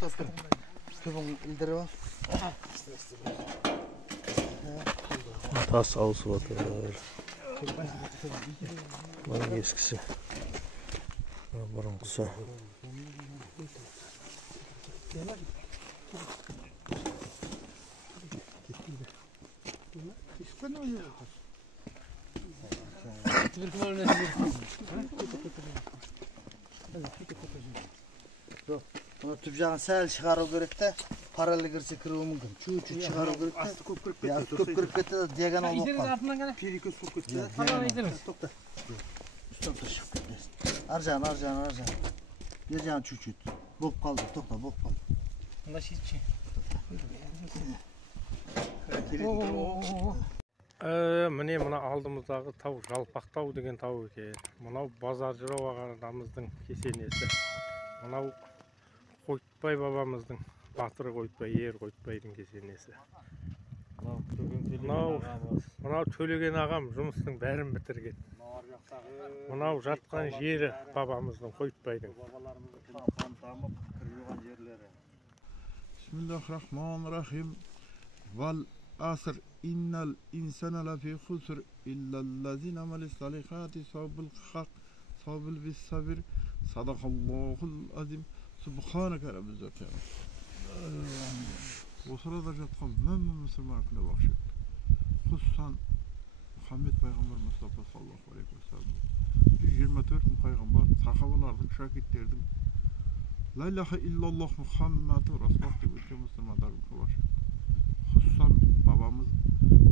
Köpün ildiri var. Tas ausu batır. Bunun eskisi. Burunqusu. Bunu tüpjağın sel çıkarı gerekte, paralı girse kırığı mümkün. Çuğ çıkarı gerekte. Aslı köp kırık Ya köp kırık gitti de diyagan olmak İçeriz var. altından gene. Bir iki su kıttı. Paralar içeriz. Topla. Üstten taşıp gitmez. Arcan. Yercan çuçut. Bop kaldı, topla bop kaldı. Bunda hiç şey. Mine muna aldığımızдағы тау Жалпақтау деген тау екен. Мынау базар жырау ағамыздың кесенесі. Мынау Қойтбай бабамыздың, батыр Қойтбай, ер Қойтбайдың кесенесі. Мынау Төлеген ағам жұмыстың бәрін бітірген. Мынау жатқан жері бабамыздың, Қойтбайдың. Bismillahirrahmanirrahim. Val asr innal insana lafi khusr illa allazina amalus salihati sabul haq sabul bis sabr sadaqallahul azim. Subhaneke rabbil zat. O sırada жатқан mümin Müslüman kına bakışıp. Hususan Muhammed Peygamber Mustafa sallallahu aleyhi ve sellem. 124 peygamber, sahabalardan, şakitlerden La ilahe illallah Muhammedur Resulullah diye ülke Müslümanların kıvaşı. Hususan babamız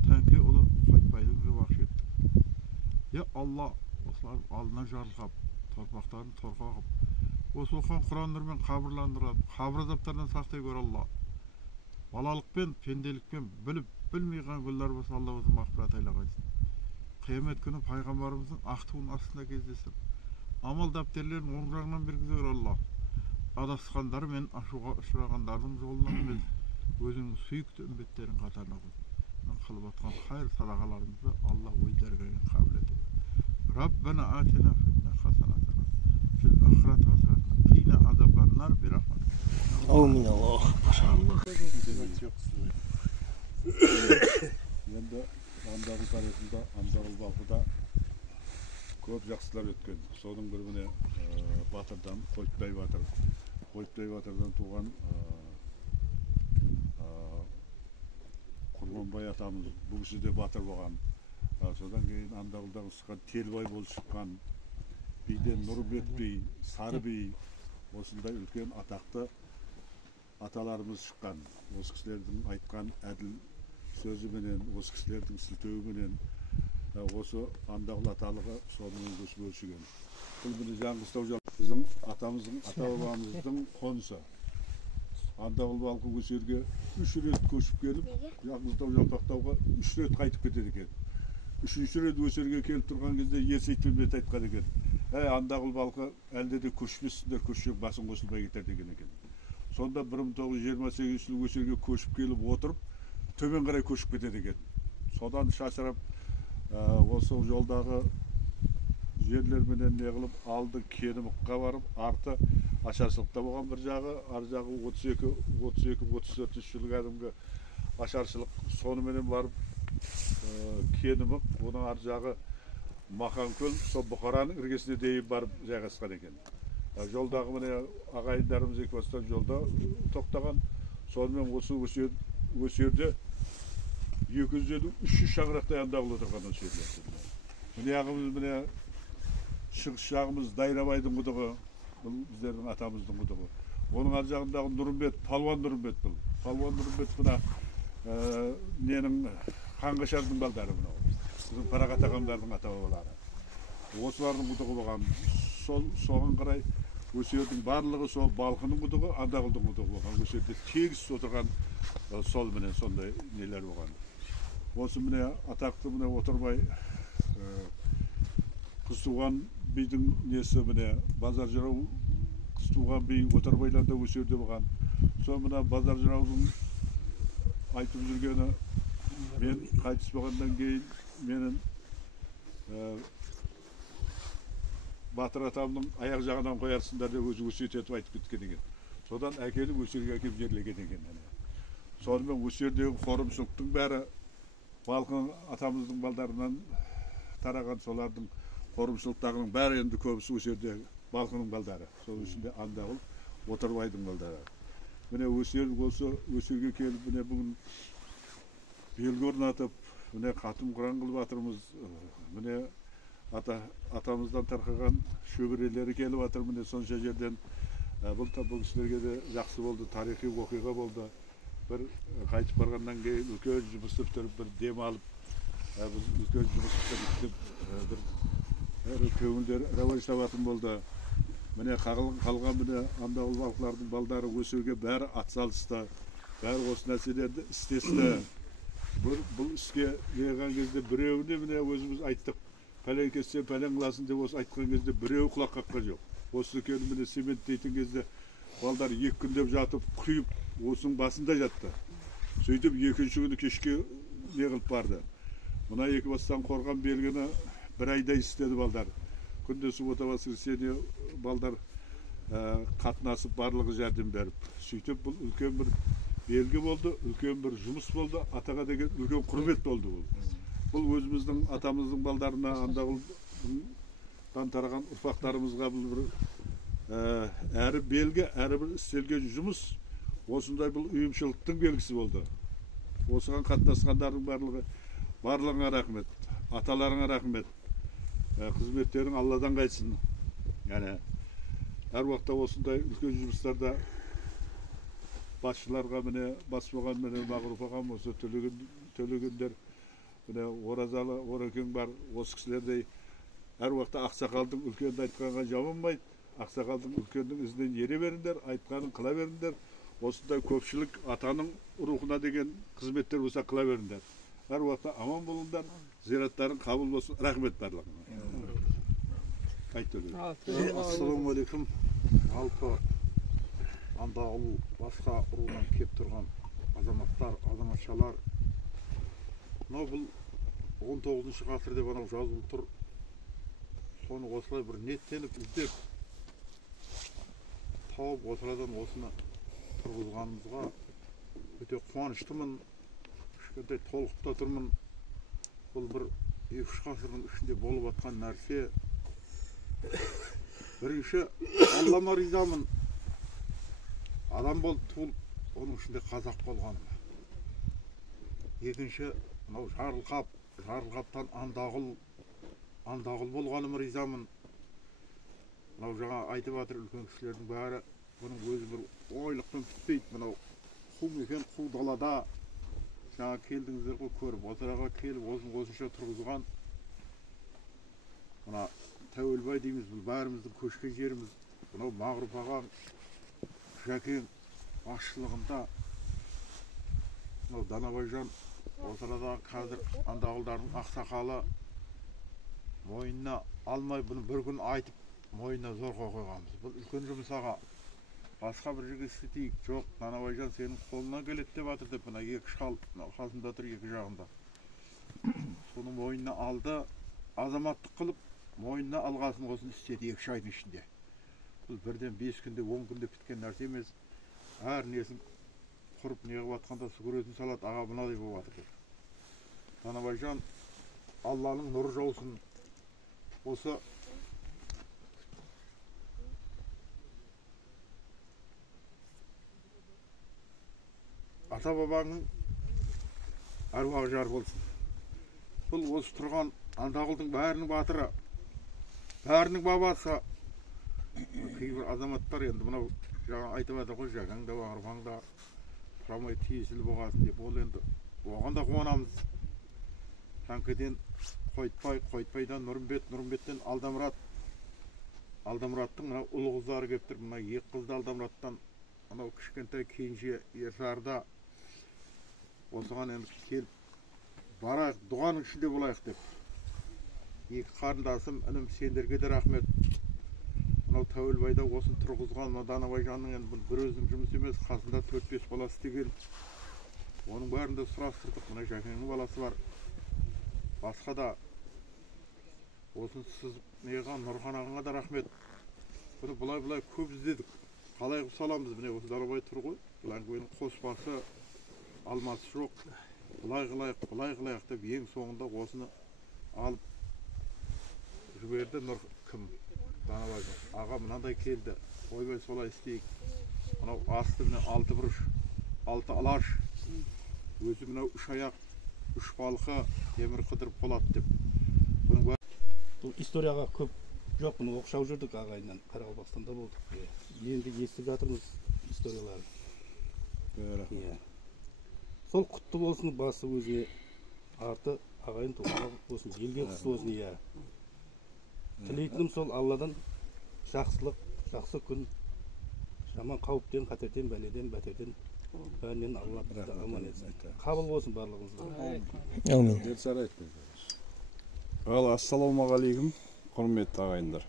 Tenki olu Koytbay'ın kıvaşı etti. Ya Allah osların alına jarılgap, torpaqlarını torqaqıp, osu okan Kur'anlarмен kabırlandırады, kabır azaplarından saktay gör Allah. Balalıkpen, pendelikpen, bilip bilmeygen güllar bolsa Allah özü mağfirat aylagayсын. Kıyamet günü Peygamberimizin aktuğunun aslında gezdesin. Amal dapterlerini orgrağından birgizör Allah. Adaskanlar men aşuğa ışırağandардың жолынан emez, özünün süyüktü ümbetlerin katarına koysun. Men kılıp atkan hayır sadakalarımızı Allah öydерген kabul edin. Rabbena atina fitne hasanatana, fil ahiret hasanatana, qina azablannar bir rahmet. Amin Allah. Енді Андағыл тарихында, Андағыл балқыда көп жақсылар өткен. Соның бір міне батырдан, Қойтбай батыр. Қойтбай батырдан туған Құрбанбай атамыз бұл кісі де батыр болған. Содан кейін Андағылдағы шыққан Телбай болып шыққан, биден Нұрбет би, Сары би, осындай үлкен атақты аталарымыз шыққан. Осы кісілердің айтқан әділ сөзіменен, осы кісілердің сілтеуіменен осы Андағыл аталығы сонымен бөлшіген. Бұл міне Жаңғызтау біздің атамыздың, ата-бабамыздың қонысы. Андағыл балқы өсерге 3 рет көшіп келіп, Жаңғызтау Жалпақтауға 3 рет қайтып кетеді екен. 3-ші рет өсерге келіп тұрған кезде Ерсейтпен бет айтқан екен. Андағыл балқы әлде де көшпессіңдер, көшсең басың қосылмай кетер деген екен. Сонда 1928 жылы өсерге көшіп келіп отырып, төмен қарай көшіп кетеді екен. Содан шашырап, осы жолдағы жерлерменен не қылып, алды Кенімұққа барып, арты ашаршылықта болған бір жағы, ар жағы 32-34 жылы кәдімгі ашаршылық, соныменен барып Кенімұқ, оның ар жағы Мақанкөл, сол Бұқараның іргесіне дейін барып жайғасқан екен. Жолдағы міне ағайындарымыз екібастан жолда тоқтаған, сонымен осы өсерде 250-300 шаңырақтай Андағыл отырған осы жерлерде. Міне ағымыз міне шығыс жағымыз Дайрабайдың құдығы, бұл біздердің атамыздың құдығы. Оның ар жағындағы Нұрымбет, Палуан Нұрымбет бұл. Палуан Нұрымбет мына ненің Қанғашардың балдары мынау. Біздің Парағат ағамдардың ата-бабалары. Осылардың құдығы болған. Соған қарай өсердің барлығы сол Балқының құдығы, Андағылдың құдығы болған. Өсерде тегіс отырған сол міне сондай нелер болған. Осы міне атақты міне Отырбай қыз туған бидің несі міне базар жырау қыз туған би Отырбайларда өсерде болған. Сол мына базар жыраудың айтып жүргені мен қайтыс болғандан кейін менің батыр атамның аяқ жағынан қоярсыңдар деп өзі өсиет етіп айтып кеткен екен. Содан әкеліп өсерге әкеп жерлеген екен. Сонымен өсердегі қорымшылықтың бәрі Балқын атамыздың балдарынан тараған солардың қорымшылықтарының бәрі енді көбісі өсерде Балқының балдары. Сол ішінде Андағұл, Отарбайдың балдары. Міне өсер болса өсерге келіп міне бүгін белгі орнатып, міне қатым құран қылып жатырмыз. Міне атамыздан тарқаған шөберелері келіп жатыр. Міне сонша жерден бұл кісілерге де жақсы болды, тарихи оқиға болды. Bir қайтып барғаннан кейін үлкен жұмыс істеп бір дем алып, біз үлкен жұмыс істеп бір көңілдер рәуаштабатын болды. Міне қалған міне Андағұл балқылардың балдары өсерге бәрі атсалысты, бәрі осы нәрселерді істесті. Бұл іске келген кезде біреуіне міне өзіміз айттық, пәлен кетсе пәлен қыласын деп осы айтқан кезде біреу құлақ қаққан жоқ. Осы келіп міне цемент дейтін кезде балдар 2 күн деп жатып құйып осының басында жатты. Сөйтіп екінші күні кешке не қылып барды. Мына Екібастан қорған белгіні 1 айда істеді балдар. Күндесіп отабас кірсене балдар қатынасып барлығы жәрдем беріп. Сөйтіп бұл үлкен бір белгі болды, үлкен бір жұмыс болды, атаға деген үлкен құрмет болды бұл. Бұл өзіміздің атамыздың балдарына, Андағұлдан тараған ұрпақтарымызға бұл бір әрі белгі, әрі бір істелген жұмыс. Осындай бұл ұйымшылықтың белгісі болды. Осыған қатынасқандардың барлығына рахмет, аталарыңа рахмет. Қызметтерің Алладан қайтсын. Яғни әр уақытта осындай үлкен жұмыстарда басшыларға міне бас болған міне Мағруп ағам, осы төлегендер, міне Оразалы, Орекең бар, осы кісілердей әр уақытта ақсақалдың үлкенді айтқанға жабынбайды. Ақсақалдың үлкендің ізінен ере беріңдер, айтқанын қыла беріңдер. Осындай көпшілік атаның рухына деген қызметтер болса қыла беріңдер. Әр уақытта аман болыңдар, зираттарың қабыл болсын. Рахмет барлығына. Ассалаумағалейкум. Жалпы Андағұл басқа руынан кеп тұрған азаматтар, азаматшалар. Бұл 19 ғасыр деп анау жазылып тұр. Соны осылай бір ниеттеніп іздеп тауып осырадан осыны тұрғызғанымызға өте қуаныштымын. Кішкентай толқып та тұрмын. Бұл бір 2-3 ғасырдың ішінде болып жатқан нәрсе. Бірінші Аллама ризамын. Адам болып туылып, оның ішінде қазақ болғаныма. Екінші, мынау жарылғаптан Андағұл болғаныма ризамын. Мынау жаңа айтып жатыр үлкен кісілердің бәрі, бұның өзі бір ойлықпен бітпейді. Мынау қу мекен, қу далада жаңа келдіңіздер ғой, көріп, отыраға келіп, осынша тұрғызған. Мына Тәуелбай дейміз, бұл бәріміздің көшкен жеріміз. Мынау Мағруп ағам, Жәкең басшылығында, мынау Данабайжан, осырада қазір Андағұлдардың ақсақалы мойнына алмай, бұны бір күн айтып, мойнына зорға қойғанбыз. Бұл үлкен жұмыс аға. Басқа бір жерге істетейік. Жоқ, Данабайжан сенің қолынан келеді деп жатыр деп, мына 2 шал қасында тұр, 2 жағында. Соны мойнына алды, азаматтық қылып, мойнына алғасын осыны істеді 2 айдың ішінде. Бұл бірден 5 күнде, 10 күнде біткен нәрсе емес. Әр несін құрып неғып атқанда сүгіретін салат, аға мынадай болып жатыр деп. Данабайжан, Алланың нұры жаусын. Осы ата-бабаңның әруағы жар болсын. Бұл осы тұрған Андағұлдың бәрінің батыры, бәрінің бабасы. Кейбір азаматтар енді мынау жаңа айтып жатыр ғой, Жәкең де Мағруп да тұрамай тиесілі болғасын деп, ол енді оған да қуанамыз. Тәңкеден Қойтбайдан Нұрымбет, Нұрымбеттен Алдамұрат. Алдамұраттың мынау ұлы қыздары келіп тұр. Мына 2 қызды Алдамұраттан, мынау кішкентай кенже Ерсарда. Осыған енді келіп барайық, дұғаның ішінде болайық деп. 2 қарындасым, інім, сендерге де рахмет. Мынау Тәуелбайда осын тұрғызған, мынау Данабайжанның енді бір өзінің жұмысы емес, қасында 4-5 баласы деген. Оның бәрінде сұрастырдық. Мына Жәкеңнің баласы бар. Басқа да осын сызып неған Нұрхан ағаңа да рахмет. Бұны бұлай көп іздедік. қалай қылып саламыз, міне осы дарабай тұр ғой. Лангвейдің қоспасы алмасы жоқ. Бұлай қылайық деп ең соңында осыны алып жіберді. Нұр кім? Данабай аға мынандай келді. Ойбай солай істейік. Мынау асты міне 6 бұрыш, 6 алаш. Өзі мынау 3 аяқ, 3 балқы темір қыдырып болады деп. Бұл историяға көп жоқ, бұны оқшау жүрдік ағайыннан, Қарақалпақстанда болдық. Енді естіп жатырмыз историяларын. Сол құтты болсын, басы өзіне, арты ағайын туған болсын, елге құтты болсын. Тілейтінім сол Алладан жақсылық, жақсы күн, жаман қауіптен, қатерден, бәледен, бәтерден бәрінен Алла бізді аман етсін. Қабыл болсын барлығыңызға. Әумин. Ассалаумағалейкум, құрметті ағайындар.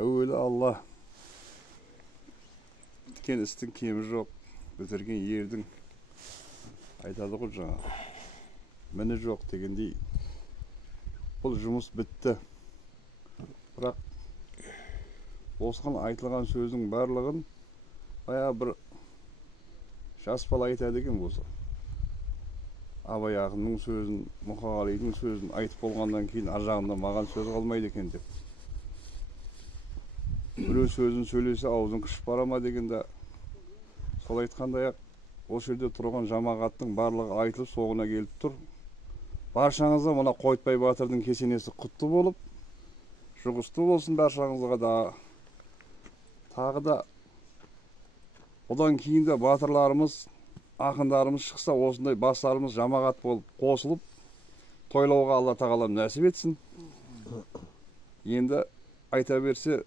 Әуелі Алла біткен істің кемі жоқ, бітірген ердің айтады ғой жаңа. Міні жоқ дегендей. Бұл жұмыс бітті. Бірақ осыған айтылған сөздің барлығын бая бір жас бала айтады екен болса. Абай ақынның сөзін, Мұқағалидың сөзін айтып болғаннан кейін ар жағында маған сөз қалмайды екен деп. Біреу сөзін сөйлесе аузын қышып бара ма дегенде сол айтқандай-ақ осы жерде тұрған жамағаттың барлығы айтылып соңына келіп тұр. Баршаңызға мына Қойтбай батырдың кесенесі құтты болып, жұғысты болсын баршаңызға да. Тағы да одан кейін де батырларымыз, ақындарымыз шықса осындай бастарымыз жамағат болып қосылып тойлауға Алла тағалам нәсіп етсін. Енді айта берсе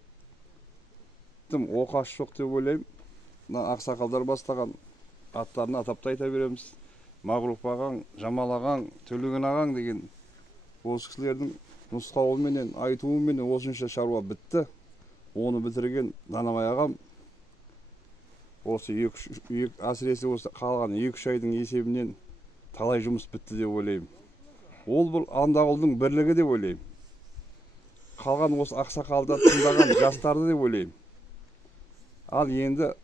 тым оқаш жоқ деп ойлаймын. Мына ақсақалдар бастаған аттарын атапты айта береміз. Мағруп ағаң, Жамал ағаң, Төлеген ағаң деген осы кісілердің нұсқауыменен, айтуыменен осынша шаруа бітті. Оны бітірген Данабай ағам осы әсіресе осы қалған 2-3 айдың есебінен талай жұмыс бітті деп ойлаймын. Ол бұл андағұлдың бірлігі деп ойлаймын. Қалған осы ақсақалдар тыңдаған жастарды деп ойлаймын. Ал енді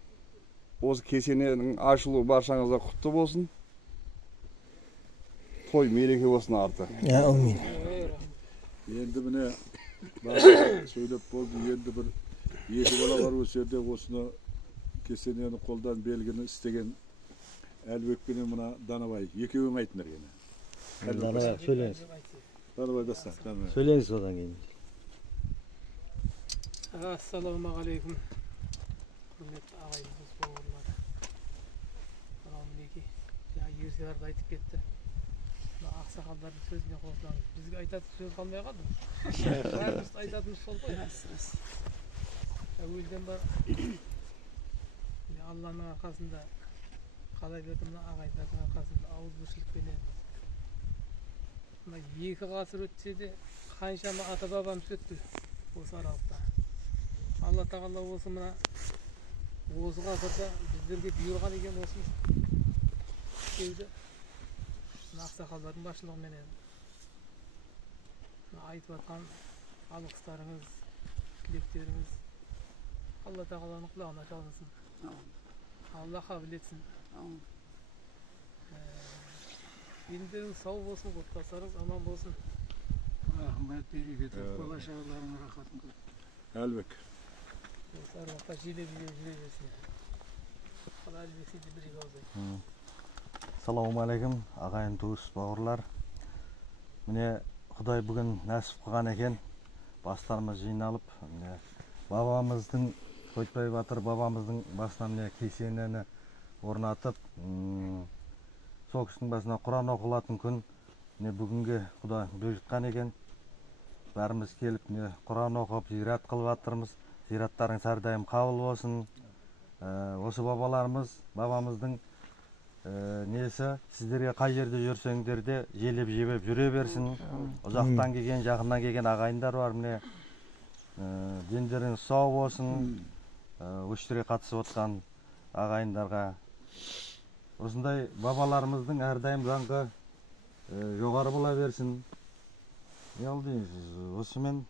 осы кесененің ашылуы баршаңызға құтты болсын. Той мереке болсын арты. Әумин. Енді міне сөйлеп болды. Енді бір екі бала бар осы жерде осыны кесенені қолдан белгіні істеген Әлбек пен мына Данабай екеуің айтыңдар ені. Данабай сөйлеңіз. Данабай дастан. Сөйлеңіз одан кейін. Ассалаумағалейкум. Құрметті ағайынымыз бауырлар. Мынау мінекей, ержелерді айтып кетті. Ақсақалдардың сөзіне қосыламыз. Бізге айтатын сөз қалмай қалды. Бәріміз айтатынымыз сол ғой. Әуелден бар Алланың арқасында, қалай берді мына ағайындардың арқасында ауызбіршілікпенен. Мына 2 ғасыр өтсе де қаншама ата бабамыз өтті осы аралықта. Алла тағала осы мына осы ғасырда біздерге бұйырған екен осы істеуді. Ақсақалдардың басшылығыменен айтып жатқан алғыстарыңыз, тілектеріңіз Алла тағаланың құлағына жалғасын. Алла қабыл етсін. Елдеріңіз сау болсын, отбасыларыңыз аман болсын. Рахмет, береке тап, бала-шағаларың рахатын көр. Әлбек. Осы аруақта жүре берсін. Алла әлбексейді бірге ауызай. Ассалаумағалейкум, ағайын туыс бауырлар. Міне Құдай бүгін нәсіп қылған екен. Бастарымыз жиналып, бабамыздың Қойтбай батыр бабамыздың басына міне кесенені орнатып, сол кісінің басына Құран оқылатын күн міне бүгінге Құдай бұйыртқан екен. Бәріміз келіп міне Құран оқып, зират қылып жатырмыз. Зираттарыңыз әрдайым қабыл болсын. Осы бабамыздың несі сіздерге қай жерде жүрсеңдер де желеп жебеп жүре берсін. Ұзақтан келген, жақыннан келген ағайындар бар міне. Дендеріңіз сау болсын. Өштерге қатысып отқан ағайындарға. Осындай бабаларымыздың әрдайым даңқы жоғары бола берсін. Осымен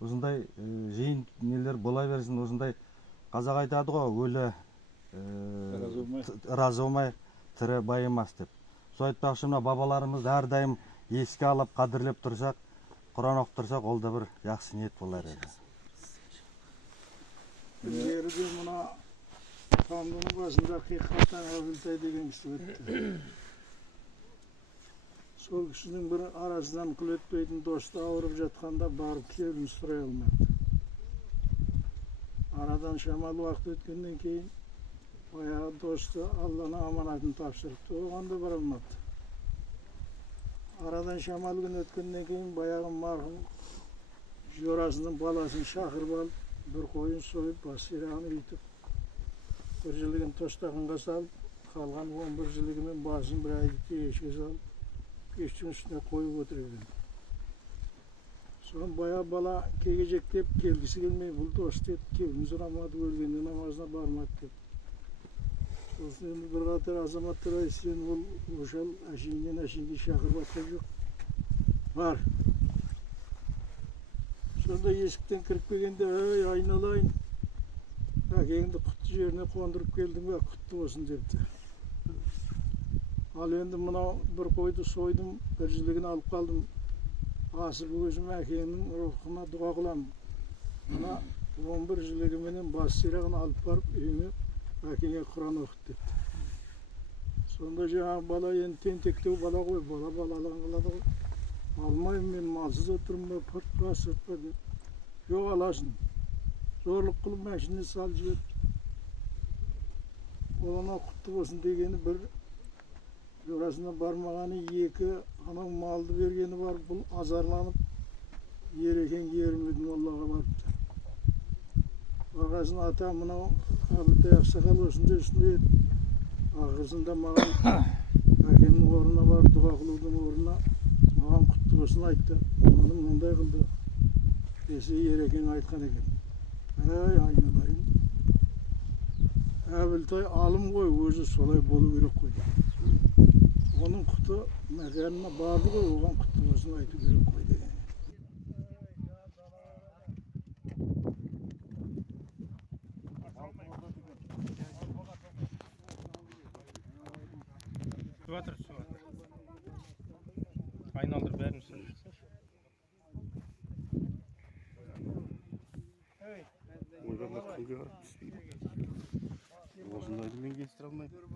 осындай жиын нелер бола берсін. Осындай қазақ айтады ғой, өлі разы болмай тірі байымас деп. Сол айтпақшы, мына бабаларымызды әрдайым еске алып, қадірлеп тұрсақ, Құран оқып тұрсақ, ол да бір жақсы ниет болар еді. Ілгеріде мына Тамдының басында Қиқаттан Әбілтай деген кісі өтті. Сол кісінің бір арасынан қыл өтпейтін досты ауырып жатқанда барып келін сұрай алмады. Арадан шамалы уақыт өткеннен кейін баяғы досты Алланың аманатын тапсырыпты, оған да бара алмады. Арадан шамалы күн өткеннен кейін баяғы марқұм жорасының баласын шақырып алып, бір қойын сойып, бас сирағын үйтіп, бір жілігін тостақанға салып, қалған 11 жілігімен басын бір айды пешке салып, пештің үстіне қойып отыр екен. Соған баяғы бала кегежек кеп келгісі келмей, бұл дос деді, келін сұрамады, өлгенде намазына бармады деп. Сосын енді бір қатар азаматтар ай, сен ол ошал әшейінен әшейінге шақырып атқан жоқ. Бар. Сонда есіктен кіріп келгенде, ей, айналайын, әкеңді құтты жеріне қондырып келдің бе, құтты болсын депті. Ал енді мынау бір қойды сойдым, бір жілігін алып қалдым. Асып өзім әкеңнің рухына дұға қыламын. Мына 11 жілігіменен бас сирағын алып барып, үйіңе әкеңе Құран оқыт депті. Сонда жаңағы бала енді тентектеу бала ғой, бала балалығын қылады ғой. Алмайым, мен малсыз отырмын ба, пыртқа, сыртқа деп. Жоқ, аласың. Зорлық қылып мәшіне салып жіберді. Олана құтты болсын дегені бір, жорасына бармағаны екі, анау малды бергені бар, бұл азарланып, ерекең ерімедім Аллаға барыпты. Ағасын ата мынау Әбілтай ақсақал осындай үстінде еді. Ақырсында маған әкемнің орнына барып, дұға қылудың орнына маған құтты болсын айтты. Оным мұндай қылды. Десе ерекең айтқан екен. Әй, айналайын. Әбілтай алым ғой, өзі солай болу керек қой. Оның құты мәканына барды ғой, оған құтты болсын айту керек қой деген. Айналдыр бәрін сұрып. Ойранда күнге қарап түспейді. Осындайды мен кестіре алмаймын.